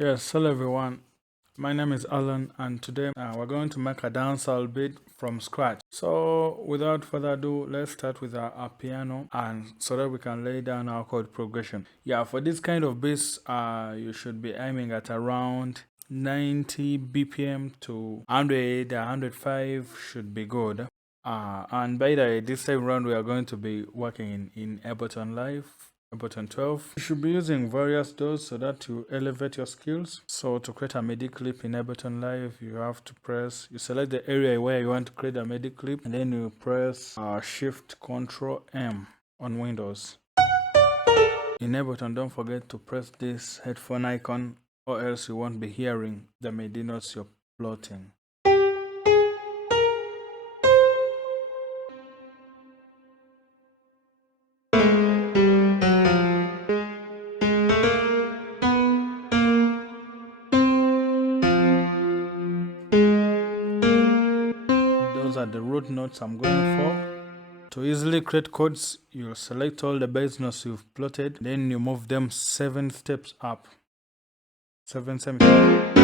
Yes, hello everyone. My name is Alan, and today we're going to make a dancehall beat from scratch. So, without further ado, let's start with our piano, and so that we can lay down our chord progression. Yeah, for this kind of bass, you should be aiming at around 90 BPM to 100, 105 should be good. And by the way, this time round we are going to be working in Ableton Live, Ableton 12. You should be using various doors so that you elevate your skills. So to create a MIDI clip in Ableton Live, you have to you select the area where you want to create a MIDI clip, and then you press Shift Control M on Windows. In Ableton, don't forget to press this headphone icon, or else you won't be hearing the MIDI notes you're plotting. Those are the root notes I'm going for. To easily create chords, you'll select all the bass notes you've plotted, then you move them 7 steps up. 7 semitones.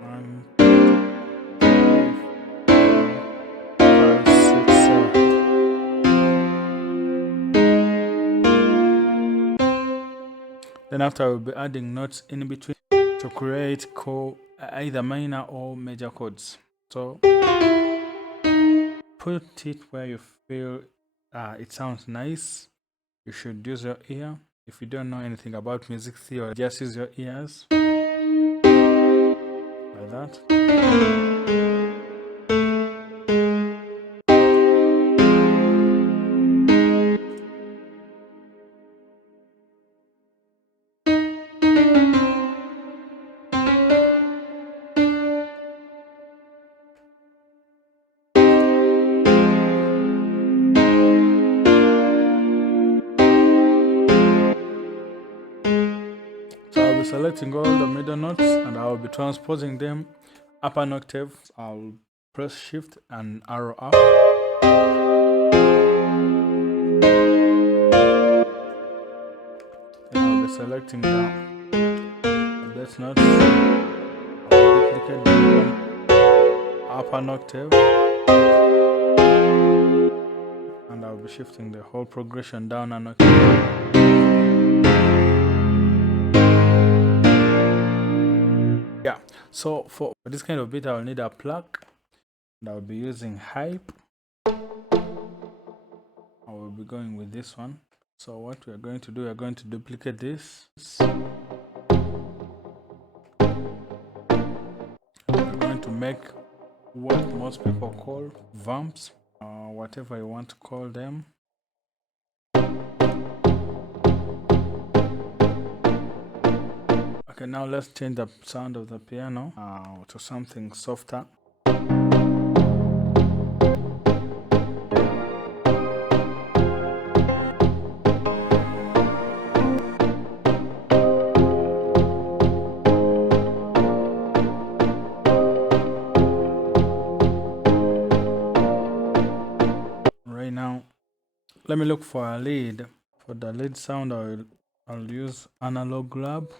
1, 2, 5, 6, 7. Then after we'll be adding notes in between to create either minor or major chords. So put it where you feel it sounds nice. You should use your ear. If you don't know anything about music theory, just use your ears. Like that. So I'll be selecting all the middle notes and I'll be transposing them up an octave. I'll press shift and arrow up. Then I'll be selecting the bass notes. I'll duplicate them up an octave. And I'll be shifting the whole progression down an octave. Yeah, so for this kind of beat, I'll need a plug, and I'll be using Hype. I will be going with this one. So what we are going to do, we are going to duplicate this. We're going to make what most people call vamps, whatever you want to call them. Okay, now let's change the sound of the piano to something softer. Right now, let me look for a lead. For the lead sound, I'll use analog lab.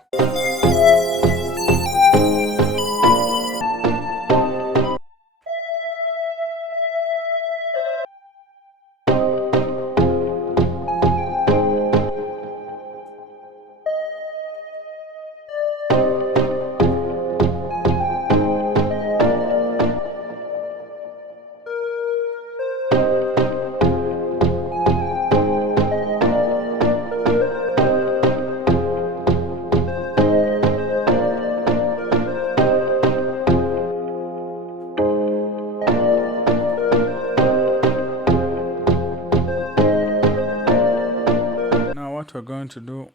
What we're going to do,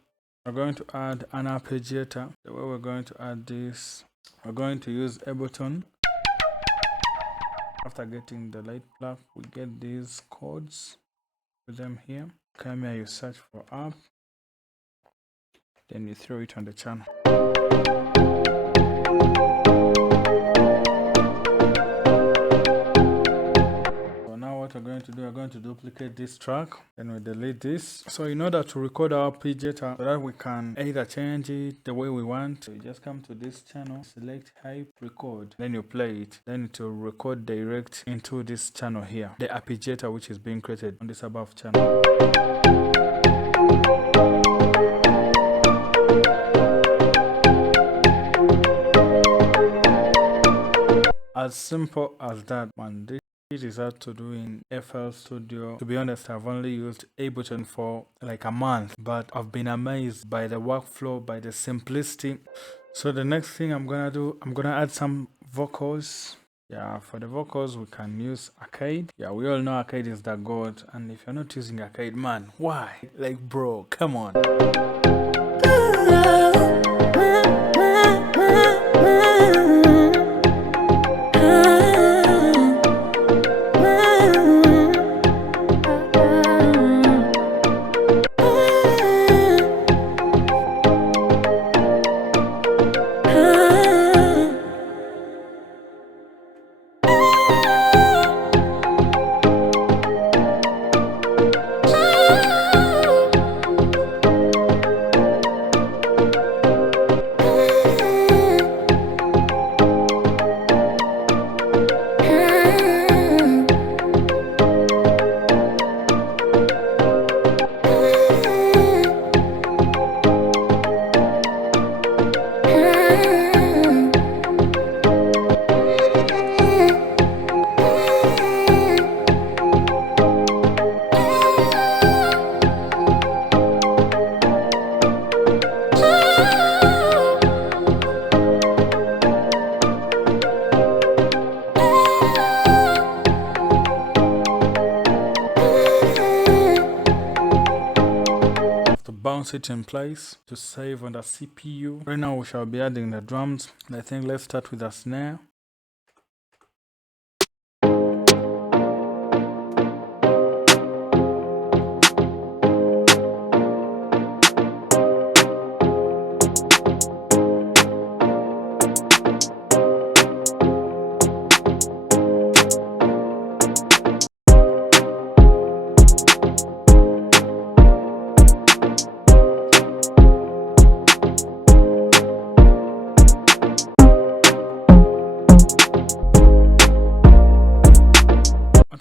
we're going to add an arpeggiator. The way we're going to add this, we're going to use Ableton. After getting the light plug, we get these chords, put them here. Come here, you search for app, then you throw it on the channel. So now what we're going to do, we're going to duplicate this track, then we delete this. So in order to record our arpeggiator so that we can either change it the way we want, so you just come to this channel, select hype, record, then you play it, then it will record direct into this channel here, the arpeggiator which is being created on this above channel. As simple as that, man. This is hard to do in FL Studio. To be honest, I've only used Ableton for like a month, but I've been amazed by the workflow, by the simplicity. So the next thing I'm gonna do, I'm gonna add some vocals. Yeah, for the vocals we can use Arcade. Yeah, we all know Arcade is the god, and if you're not using Arcade, man, why? Like, bro, come on. Bounce it in place to save on the CPU. Right now we shall be adding the drums. I think let's start with the snare.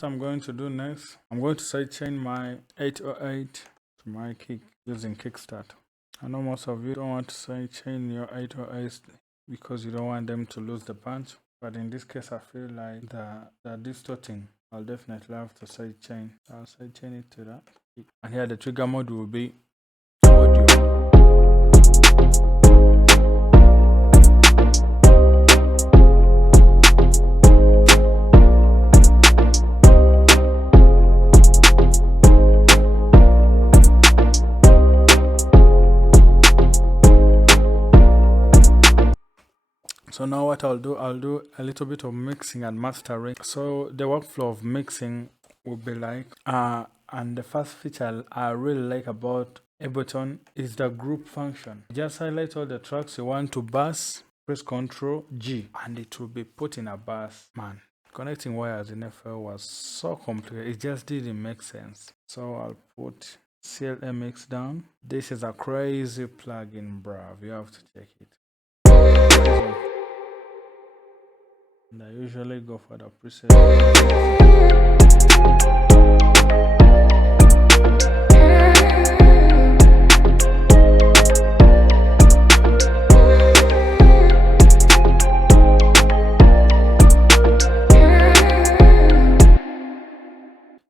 I'm going to do next, I'm going to sidechain my 808 to my kick using Kickstart. I know most of you don't want to sidechain your 808s because you don't want them to lose the punch, but in this case I feel like they're distorting. I'll definitely have to sidechain. I'll sidechain it to that, and here the trigger mode will be audio. So now what I'll do a little bit of mixing and mastering. So the workflow of mixing will be like, and the first feature I really like about Ableton is the group function. Just highlight all the tracks you want to bass, press Ctrl G, and it will be put in a bass. Man, connecting wires in FL was so complicated, it just didn't make sense. So I'll put CLMX down. This is a crazy plugin, bruv. You have to check it. And I usually go for the preset.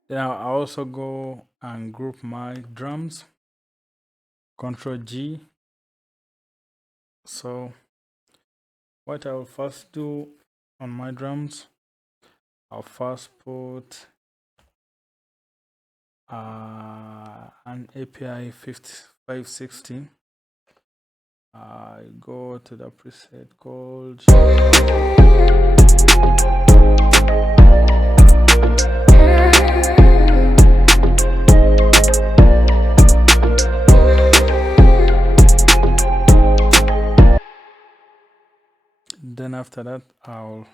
Then I also go and group my drums. Ctrl G. So what I will first do on my drums, I'll first put an API 560. I go to the preset called then after that I'll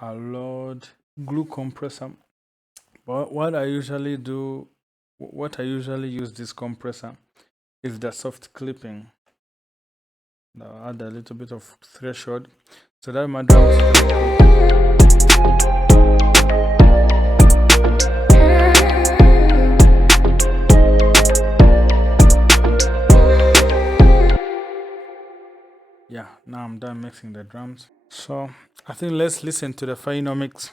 load glue compressor But what I usually do, what I usually use this compressor is the soft clipping. I'll add a little bit of threshold so that my drums. Yeah, now I'm done mixing the drums. So I think let's listen to the final mix.